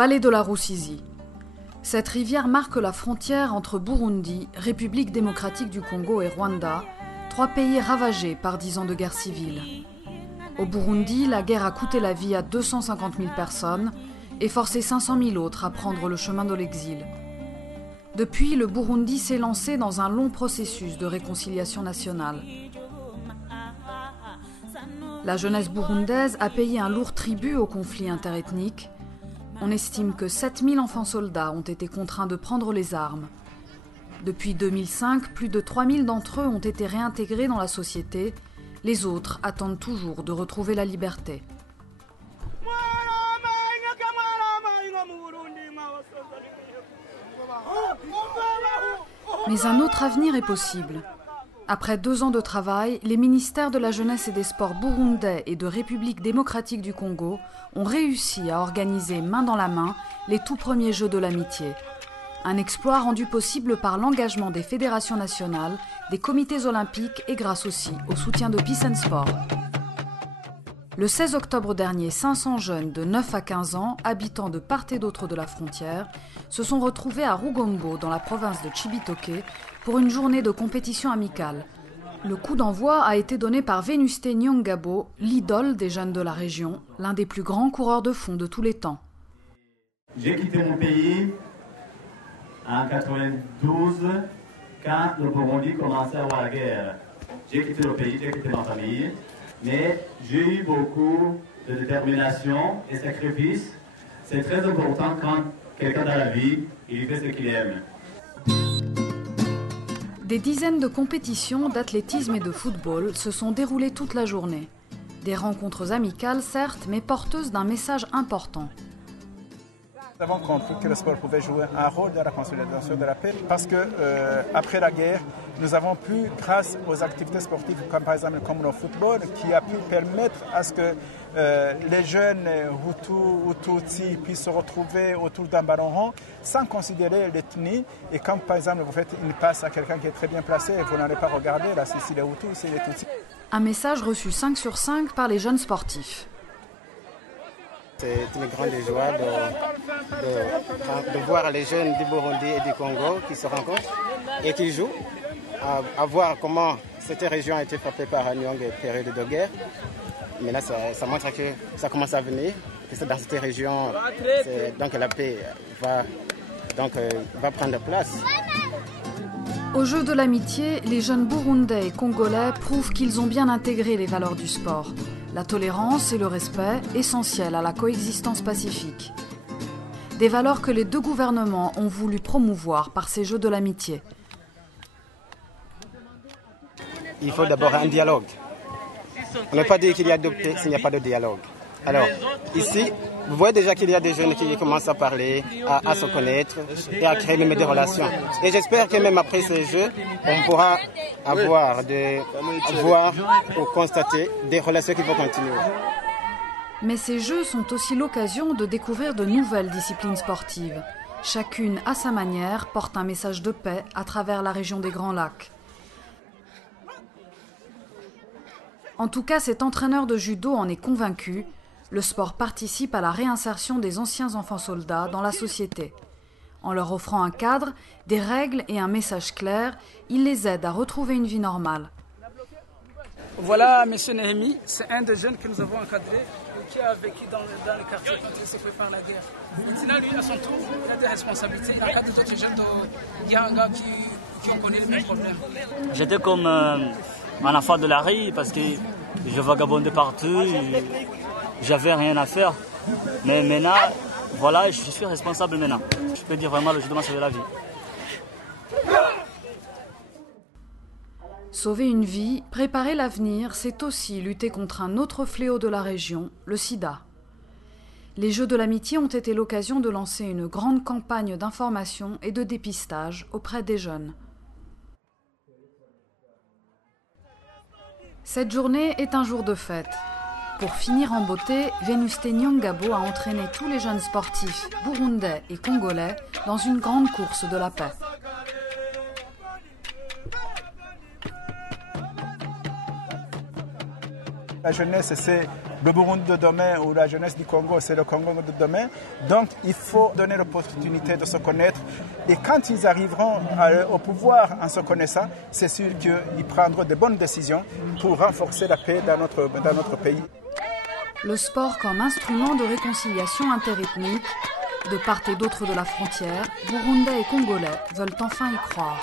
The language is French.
Vallée de la Rusizi. Cette rivière marque la frontière entre Burundi, République démocratique du Congo et Rwanda, trois pays ravagés par 10 ans de guerre civile. Au Burundi, la guerre a coûté la vie à 250 000 personnes et forcé 500 000 autres à prendre le chemin de l'exil. Depuis, le Burundi s'est lancé dans un long processus de réconciliation nationale. La jeunesse burundaise a payé un lourd tribut au conflit interethnique. On estime que 7000 enfants soldats ont été contraints de prendre les armes. Depuis 2005, plus de 3000 d'entre eux ont été réintégrés dans la société. Les autres attendent toujours de retrouver la liberté. Mais un autre avenir est possible. Après 2 ans de travail, les ministères de la Jeunesse et des Sports burundais et de République démocratique du Congo ont réussi à organiser main dans la main les tout premiers Jeux de l'amitié. Un exploit rendu possible par l'engagement des fédérations nationales, des comités olympiques et grâce aussi au soutien de Peace and Sport. Le 16 octobre dernier, 500 jeunes de 9 à 15 ans, habitant de part et d'autre de la frontière, se sont retrouvés à Rugombo, dans la province de Cibitoke, pour une journée de compétition amicale. Le coup d'envoi a été donné par Venuste Nyongabo, l'idole des jeunes de la région, l'un des plus grands coureurs de fond de tous les temps. J'ai quitté mon pays en 92, quand le Burundi commençait à avoir la guerre. J'ai quitté le pays, j'ai quitté ma famille, mais j'ai eu beaucoup de détermination et sacrifice. C'est très important quand quelqu'un dans la vie, il fait ce qu'il aime. Des dizaines de compétitions d'athlétisme et de football se sont déroulées toute la journée. Des rencontres amicales, certes, mais porteuses d'un message important. Nous avons compris que le sport pouvait jouer un rôle dans la consolidation de la paix parce que après la guerre, nous avons pu, grâce aux activités sportives comme par exemple comme le football, qui a pu permettre à ce que les jeunes Hutus ou Tutsis puissent se retrouver autour d'un ballon rond sans considérer l'ethnie. Et comme par exemple vous faites une passe à quelqu'un qui est très bien placé et vous n'allez pas regarder, là c'est les Hutus, c'est les Tutsis. Un message reçu 5 sur 5 par les jeunes sportifs. C'est une grande joie de voir les jeunes du Burundi et du Congo qui se rencontrent et qui jouent, à voir comment cette région a été frappée par une longue période de guerre. Mais là, ça montre que ça commence à venir, que dans cette région, donc la paix va prendre place. Aux Jeux de l'amitié, les jeunes burundais et congolais prouvent qu'ils ont bien intégré les valeurs du sport. La tolérance et le respect, essentiels à la coexistence pacifique. Des valeurs que les 2 gouvernements ont voulu promouvoir par ces Jeux de l'amitié. Il faut d'abord un dialogue. On ne peut pas dire qu'il y a de paix s'il n'y a pas de dialogue. Alors, ici, vous voyez déjà qu'il y a des jeunes qui commencent à parler, à se connaître et à créer même des relations. Et j'espère que même après ces Jeux, on pourra voir ou constater des relations qui vont continuer. Mais ces Jeux sont aussi l'occasion de découvrir de nouvelles disciplines sportives. Chacune, à sa manière, porte un message de paix à travers la région des Grands Lacs. En tout cas, cet entraîneur de judo en est convaincu. Le sport participe à la réinsertion des anciens enfants soldats dans la société. En leur offrant un cadre, des règles et un message clair, il les aide à retrouver une vie normale. Voilà M. Nehemi, c'est un des jeunes que nous avons encadré et qui a vécu dans le quartier quand il s'est fait par la guerre. Maintenant, lui, à son tour, il a des responsabilités. Il encadre d'autres jeunes de Yanga qui ont connu le même problème. J'étais comme un enfant de la rue parce que je vagabondais partout. J'avais rien à faire, mais maintenant, voilà, je suis responsable maintenant. Je peux dire vraiment, le judo m'a sauvé la vie. Sauver une vie, préparer l'avenir, c'est aussi lutter contre un autre fléau de la région, le sida. Les Jeux de l'amitié ont été l'occasion de lancer une grande campagne d'information et de dépistage auprès des jeunes. Cette journée est un jour de fête. Pour finir en beauté, Venuste Nyongabo a entraîné tous les jeunes sportifs burundais et congolais dans une grande course de la paix. La jeunesse, c'est le Burundi de demain, ou la jeunesse du Congo, c'est le Congo de demain. Donc, il faut donner l'opportunité de se connaître. Et quand ils arriveront au pouvoir en se connaissant, c'est sûr qu'ils prendront de bonnes décisions pour renforcer la paix dans notre pays. Le sport comme instrument de réconciliation interethnique, de part et d'autre de la frontière, Burundais et Congolais veulent enfin y croire.